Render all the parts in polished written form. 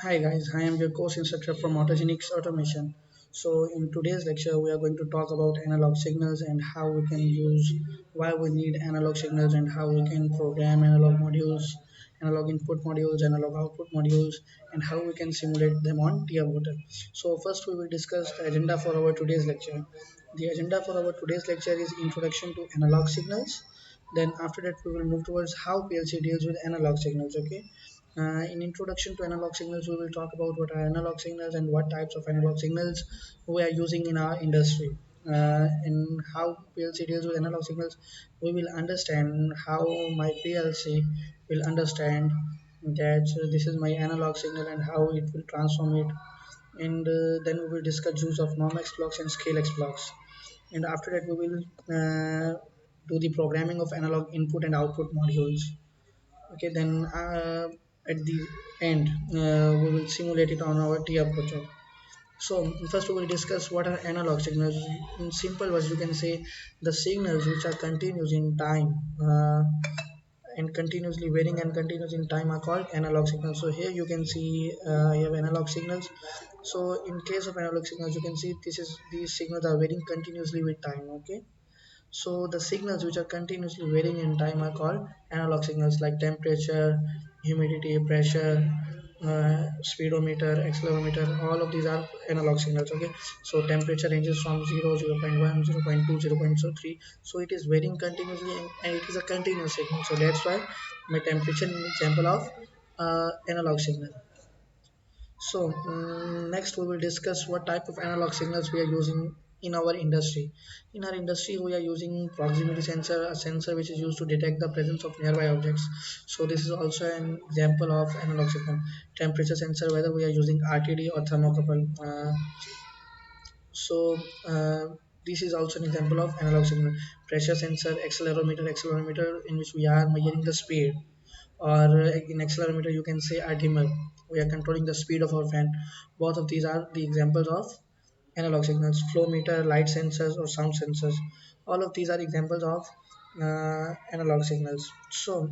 Hi guys, I am your course instructor from Autogenics Automation. So in today's lecture, we are going to talk about analog signals and how we can use, why we need analog signals and how we can program analog modules, analog input modules, analog output modules, and how we can simulate them on TIA motor. So first we will discuss the agenda for our today's lecture. The agenda for our today's lecture is introduction to analog signals. Then after that we will move towards how PLC deals with analog signals. Okay. In introduction to analog signals, we will talk about what are analog signals and what types of analog signals we are using in our industry. And how PLC deals with analog signals, we will understand how my PLC will understand that this is my analog signal and how it will transform it. And then we will discuss use of norm-x blocks and scale-x blocks. And after that, we will do the programming of analog input and output modules. Okay, then at the end, we will simulate it on our TIA project. So first we will discuss what are analog signals. In simple words, you can say the signals which are continuous in time and continuously varying and continuous in time are called analog signals. So here you can see you have analog signals. So in case of analog signals, you can see these signals are varying continuously with time. Okay, so the signals which are continuously varying in time are called analog signals like temperature, humidity, pressure, speedometer, accelerometer. All of these are analog signals. Okay, so temperature ranges from 0, 0.1, 0.2, 0.3. So it is varying continuously and it is a continuous signal. So that's why my temperature is an example of analog signal. So next we will discuss what type of analog signals we are using in our industry. In our industry, we are using proximity sensor, a sensor which is used to detect the presence of nearby objects. So this is also an example of analog signal. Temperature sensor, whether we are using RTD or thermocouple. So this is also an example of analog signal. Pressure sensor, accelerometer, in which we are measuring the speed, or in accelerometer you can say a dimmer, we are controlling the speed of our fan. Both of these are the examples of analog signals. Flow meter, light sensors or sound sensors, all of these are examples of analog signals. So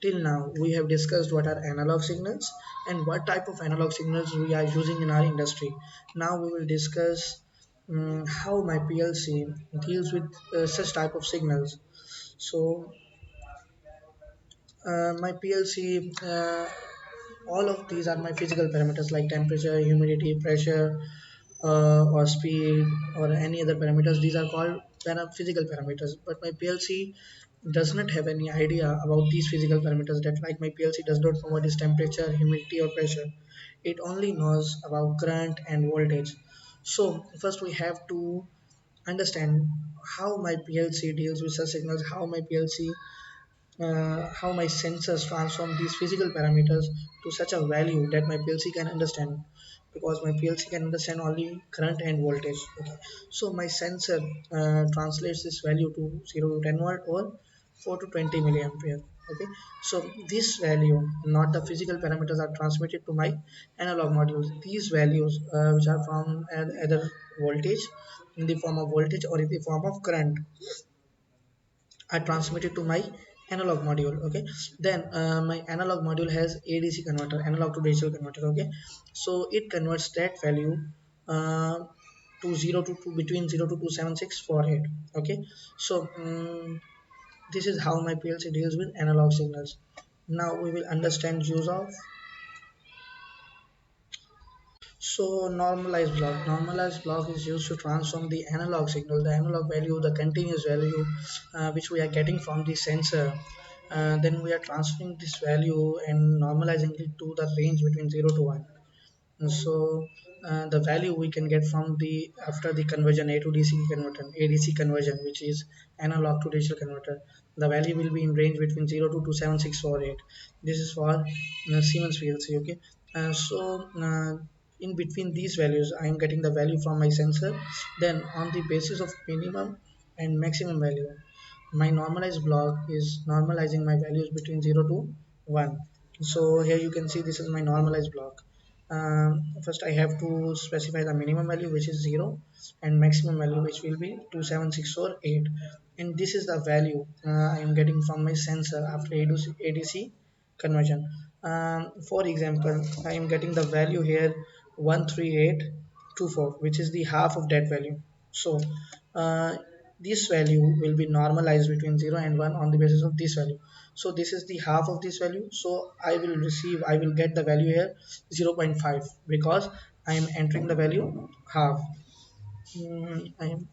till now we have discussed what are analog signals and what type of analog signals we are using in our industry. Now we will discuss how my PLC deals with such type of signals. So my PLC, all of these are my physical parameters like temperature, humidity, pressure, or speed, or any other parameters. These are called physical parameters. But my PLC does not have any idea about these physical parameters. That like my PLC does not know what is temperature, humidity, or pressure. It only knows about current and voltage. So first we have to understand how my PLC deals with such signals, how my sensors transform these physical parameters to such a value that my PLC can understand, because my PLC can understand only current and voltage. Okay, so my sensor translates this value to 0 to 10 volt or 4 to 20 milliampere. Okay, so this value, not the physical parameters, are transmitted to my analog modules. These values, which are from either voltage, in the form of voltage or in the form of current, are transmitted to my analog module. Okay, then my analog module has ADC converter, analog to digital converter. Okay, so it converts that value uh, to 0 to 2, between 0 to 27648. Okay, so this is how my PLC deals with analog signals. Now we will understand use of. So normalized block is used to transform the analog signal, the analog value, the continuous value, which we are getting from the sensor. Then we are transferring this value and normalizing it to the range between 0 to 1. So the value we can get from the after the conversion A to DC converter, ADC conversion, which is analog to digital converter, the value will be in range between 0 to 27648. This is for Siemens PLC. Okay, in between these values I am getting the value from my sensor. Then on the basis of minimum and maximum value, my normalized block is normalizing my values between 0 to 1. So here you can see this is my normalized block. First I have to specify the minimum value, which is 0, and maximum value, which will be 27648. And this is the value I am getting from my sensor after ADC conversion. For example, I am getting the value here 13824, which is the half of that value. So uh, this value will be normalized between 0 and 1 on the basis of this value. So this is the half of this value. So I will get the value here 0.5 because I am entering the value half. I am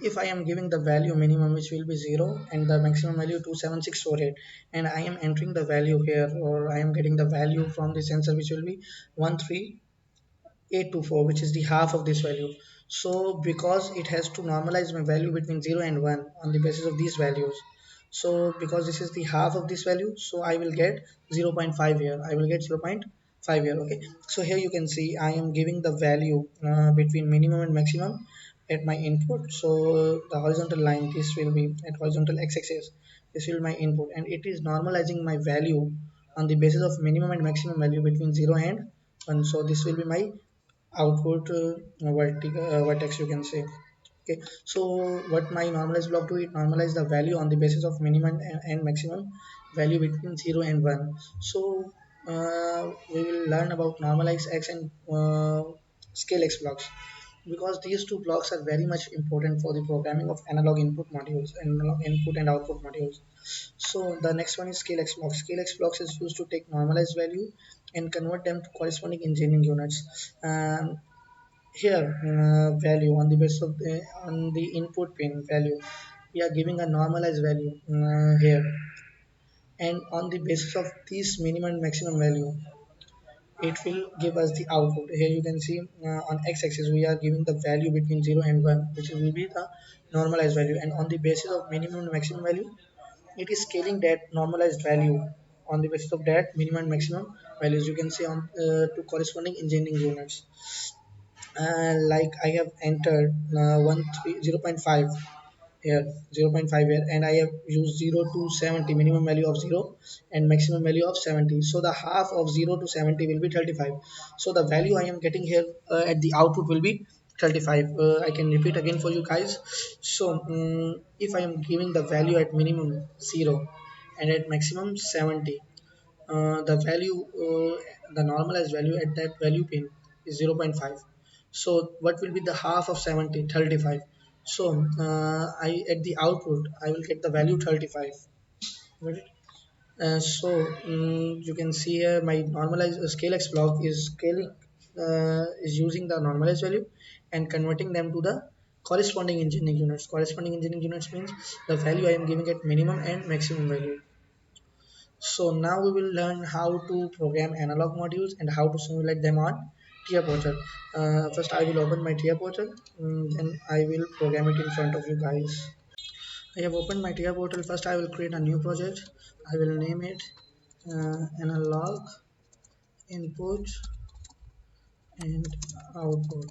if I am giving the value minimum, which will be 0, and the maximum value 27648, and I am entering the value here, or I am getting the value from the sensor, which will be 13824, which is the half of this value. So because it has to normalize my value between 0 and 1 on the basis of these values, so because this is the half of this value, so I will get 0.5 here. I will get 0.5 here. Okay, so here you can see I am giving the value between minimum and maximum at my input. So the horizontal line, this will be at horizontal x-axis, this will be my input, and it is normalizing my value on the basis of minimum and maximum value between 0 and 1. So this will be my output vertex, you can say. Okay, so what my normalized block do, it normalize the value on the basis of minimum and maximum value between 0 and 1. So we will learn about normalized x and scale x blocks, because these two blocks are very much important for the programming of analog input modules and analog input and output modules. So the next one is scale x blocks. Scale x blocks is used to take normalized value and convert them to corresponding engineering units. Here value on the basis of on the input pin value, we are giving a normalized value here, and on the basis of this minimum and maximum value, it will give us the output. Here you can see on x-axis we are giving the value between 0 and 1, which will be the normalized value, and on the basis of minimum and maximum value, it is scaling that normalized value on the basis of that minimum and maximum values, you can see, on to corresponding engineering units. Like I have entered 0.5 here, 0.5 here, and I have used 0 to 70, minimum value of 0 and maximum value of 70. So the half of 0 to 70 will be 35. So the value I am getting here at the output will be 35. I can repeat again for you guys. So if I am giving the value at minimum 0 and at maximum 70, the value the normalized value at that value pin is 0.5. So what will be the half of 70? 35. So I at the output I will get the value 35. Got it? You can see here my normalized scale x block is scaling is using the normalized value and converting them to the corresponding engineering units. Corresponding engineering units means the value I am giving at minimum and maximum value. So now we will learn how to program analog modules and how to simulate them on TIA portal. First I will open my TIA portal, then I will program it in front of you guys. I have opened my TIA portal. First I will create a new project. I will name it analog input and output.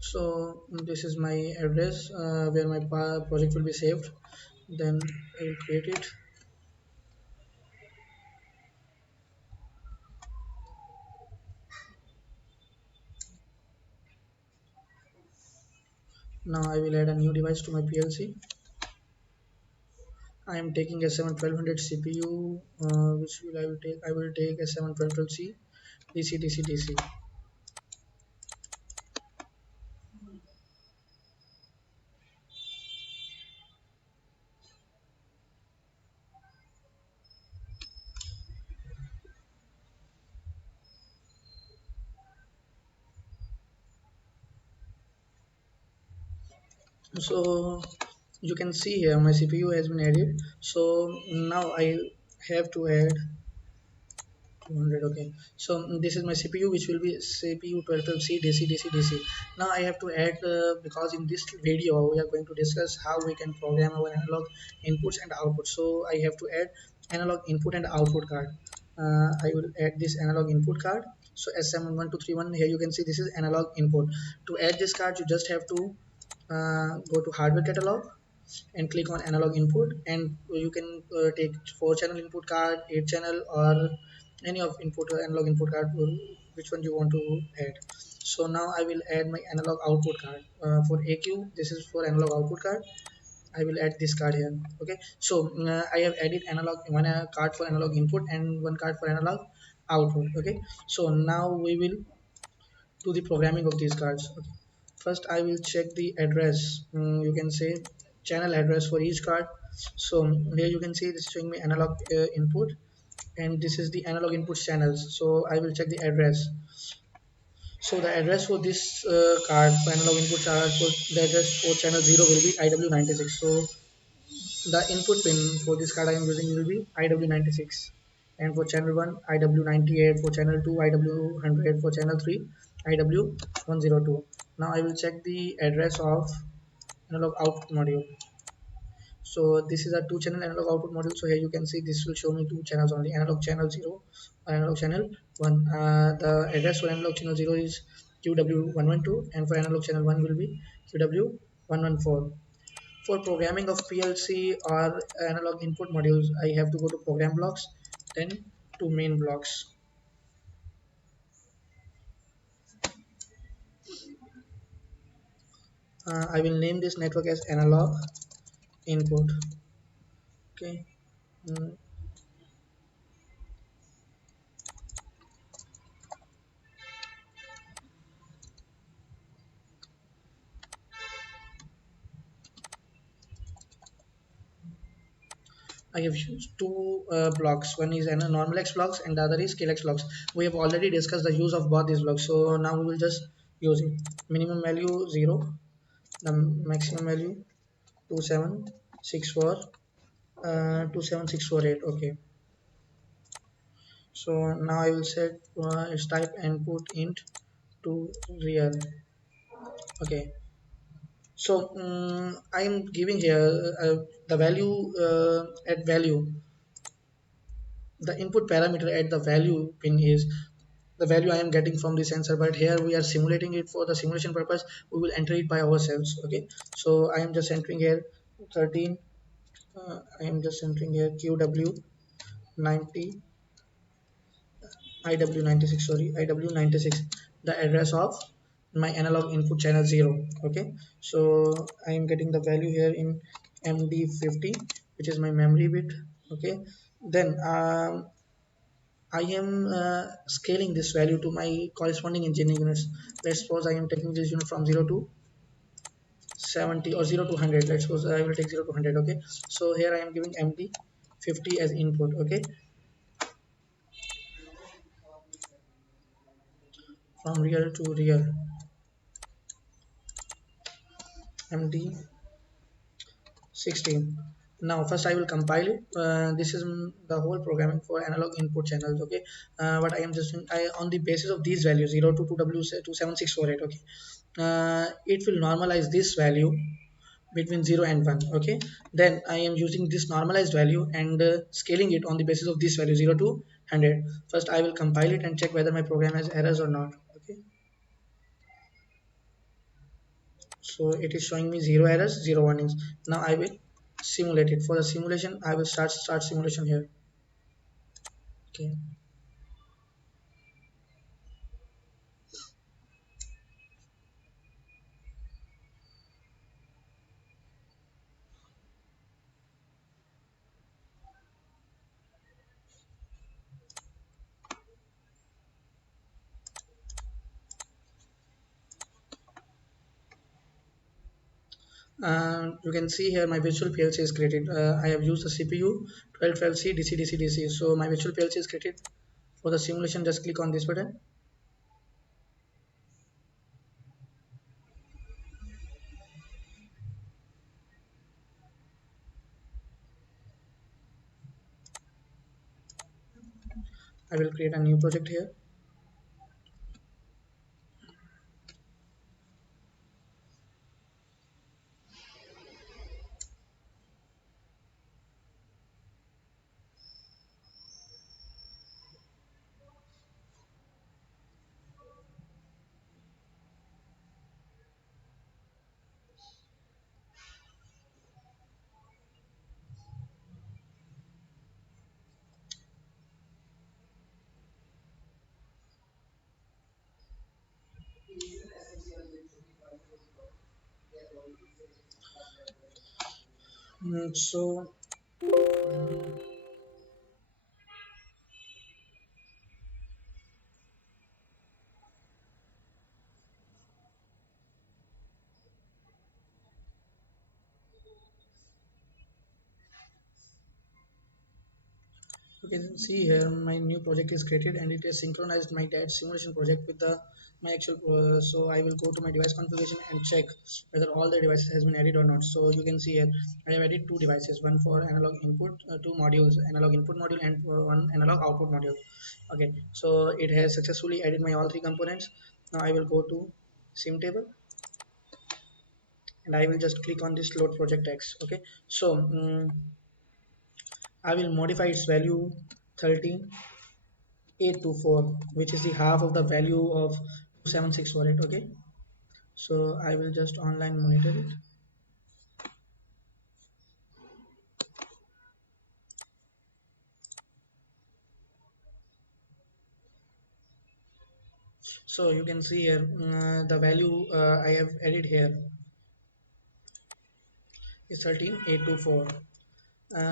So this is my address where my project will be saved. Then I will create it. Now I will add a new device to my PLC. I am taking a 7 1200 CPU, which will I will take. I will take a 7 1212C DC DC DC. So you can see here my CPU has been added. So now I have to add 200. Okay, so this is my CPU, which will be CPU 1212C DC DC DC. Now I have to add because in this video we are going to discuss how we can program our analog inputs and outputs. So I have to add analog input and output card. I will add this analog input card. So S71231, here you can see this is analog input. To add this card, you just have to go to hardware catalog and click on analog input, and you can take 4 channel input card, 8 channel, or any of input analog input card, which one you want to add. So now I will add my analog output card for AQ. This is for analog output card. I will add this card here. Okay, so I have added analog one card for analog input and one card for analog output. Okay, so now we will do the programming of these cards. Okay. First, I will check the address. You can say channel address for each card. So here you can see this is showing me analog input, and this is the analog input channels. So I will check the address. So the address for this card for analog input channel for the address for channel 0 will be IW96. So the input pin for this card I am using will be IW96, and for channel 1 IW98, for channel 2 IW100, for channel 3 IW102. Now I will check the address of analog output module. So this is a two channel analog output module. So here you can see this will show me two channels only, analog channel 0 and analog channel 1. The address for analog channel 0 is QW112, and for analog channel 1 will be QW114. For programming of PLC or analog input modules, I have to go to program blocks, then to main blocks. I will name this network as analog input. Okay. Mm, I have used two blocks. One is a normal X blocks and the other is scale X blocks. We have already discussed the use of both these blocks. So now we will just use it. Minimum value 0, the maximum value 2764, 27648. Okay. So now I will set its type input int to real. Okay. So I am giving here the value at value. The input parameter at the value pin is the value I am getting from the sensor, but here we are simulating it for the simulation purpose. We will enter it by ourselves. Okay. So I am just entering here 13. I am just entering here QW90 IW96, sorry, IW96, the address of my analog input channel 0. Okay, so I am getting the value here in MD50, which is my memory bit. Okay, then I am scaling this value to my corresponding engineering units. Let's suppose I am taking this unit from 0 to 70 or 0 to 100. Let's suppose I will take 0 to 100. Okay, so here I am giving MD50 as input. Okay, from real to real, MD 16. Now first I will compile it. This is the whole programming for analog input channels. Okay, but I am just on the basis of these values 0 to 2W27648. Okay, it will normalize this value between 0 and 1. Okay, then I am using this normalized value and scaling it on the basis of this value 0 to 100. First I will compile it and check whether my program has errors or not. Okay, so it is showing me 0 errors, 0 warnings. Now I will simulate it. For the simulation I will start simulation here. Okay. You can see here my virtual PLC is created. I have used the CPU 1212C DC DC DC. So my virtual PLC is created. For the simulation, just click on this button. I will create a new project here. So you can see here my new project is created and it has synchronized my dad's simulation project with the my actual so I will go to my device configuration and check whether all the devices has been added or not. So you can see here I have added two devices, one for analog input, two modules, analog input module and one analog output module. Okay, so it has successfully added my all three components. Now I will go to sim table and I will just click on this load project X. Okay, so I will modify its value 13,824, which is the half of the value of 27648. Okay, so I will just online monitor it. So you can see here the value I have added here is 13,824.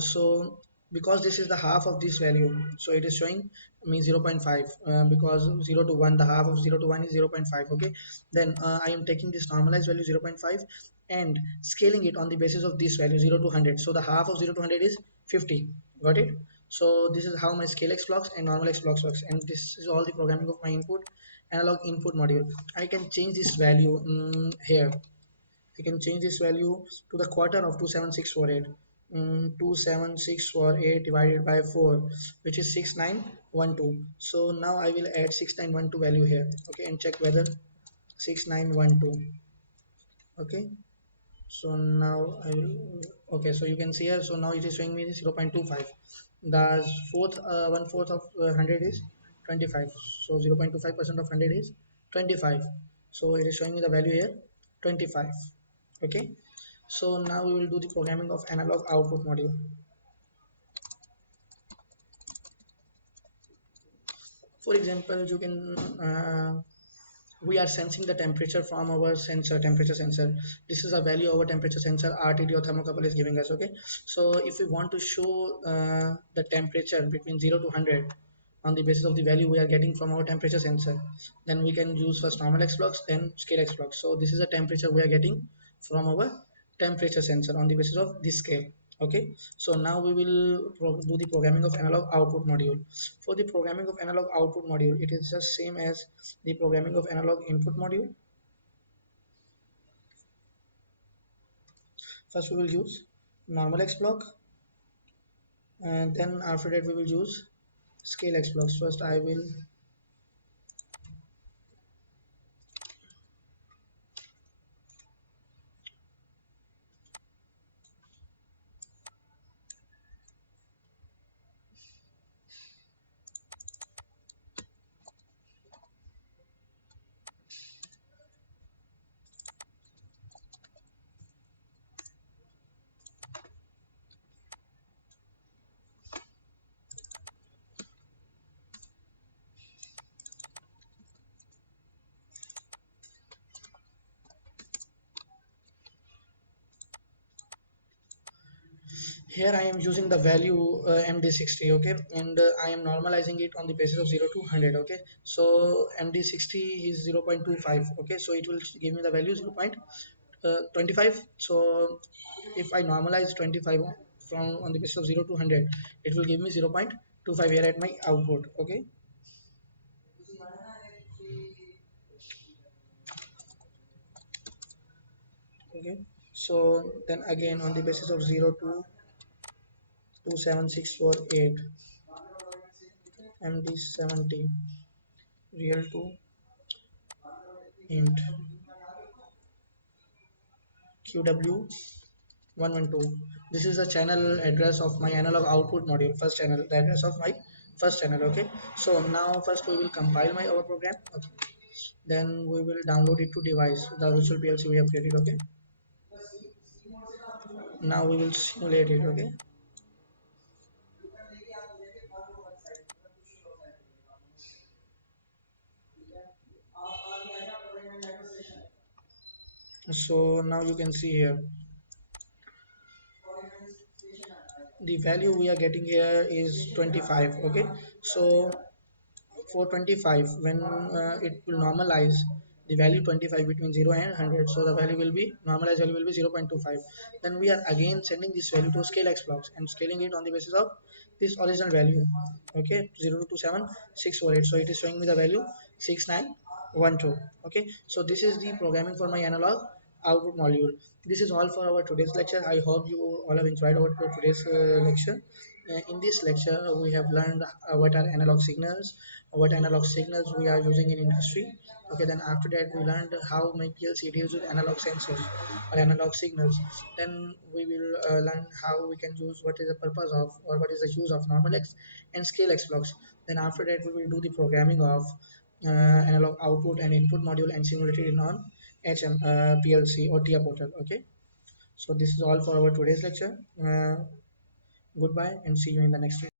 So because this is the half of this value, so it is showing me 0 0.5 because 0 to 1, the half of 0 to 1 is 0 0.5. Okay, then I am taking this normalized value 0 0.5 and scaling it on the basis of this value 0 to 100. So the half of 0 to 100 is 50. Got it? So this is how my scale x blocks and normal x blocks works, and this is all the programming of my input analog input module. I can change this value here. I can change this value to the quarter of 27648. 27648 divided by 4, which is 6912. So now I will add 6912 value here. Okay, and check whether 6912. Okay, so now I will, okay, so you can see here, so now it is showing me 0.25. The fourth, one fourth of 100 is 25. So 0.25% of 100 is 25. So it is showing me the value here 25. Okay, so now we will do the programming of analog output module. For example, you can we are sensing the temperature from our sensor, temperature sensor. This is a value our temperature sensor RTD or thermocouple is giving us. Okay, so if we want to show the temperature between 0 to 100 on the basis of the value we are getting from our temperature sensor, then we can use first normal x blocks, then scale x blocks. So this is the temperature we are getting from our temperature sensor on the basis of this scale. Okay, so now we will do the programming of analog output module. For the programming of analog output module, it is just same as the programming of analog input module. First we will use normal x block, and then after that we will use scale x blocks. First I will, here I am using the value MD60. Okay, and I am normalizing it on the basis of 0 to 100. Okay, so MD60 is 0.25. Okay, so it will give me the value 0.25. So if I normalize 25 from on the basis of 0 to 100, it will give me 0.25 here at my output. Okay, okay, so then again on the basis of 0 to 27648, MD70 real to int QW112. This is the channel address of my analog output module, first channel, the address of my first channel. Okay, so now first we will compile my our program. Okay, then we will download it to device, the virtual PLC we have created. Okay, now we will simulate it. Okay, so now you can see here the value we are getting here is 25. Okay, so for 25, when it will normalize the value 25 between 0 and 100, so the value will be normalized value will be 0.25. Then we are again sending this value to scale x blocks and scaling it on the basis of this original value. Okay, 0 to 2 7 6 4 8, so it is showing me the value 6912. Okay, so this is the programming for my analog output module. This is all for our today's lecture. I hope you all have enjoyed our today's lecture. In this lecture we have learned what are analog signals, what analog signals we are using in industry. Okay, then after that we learned how my PLC deals with analog sensors or analog signals. Then we will learn how we can use what is the purpose of or what is the use of normal x and scale x blocks. Then after that we will do the programming of analog output and input module and simulate it in on PLC or TIA portal. Okay, so this is all for our today's lecture. Goodbye and see you in the next video.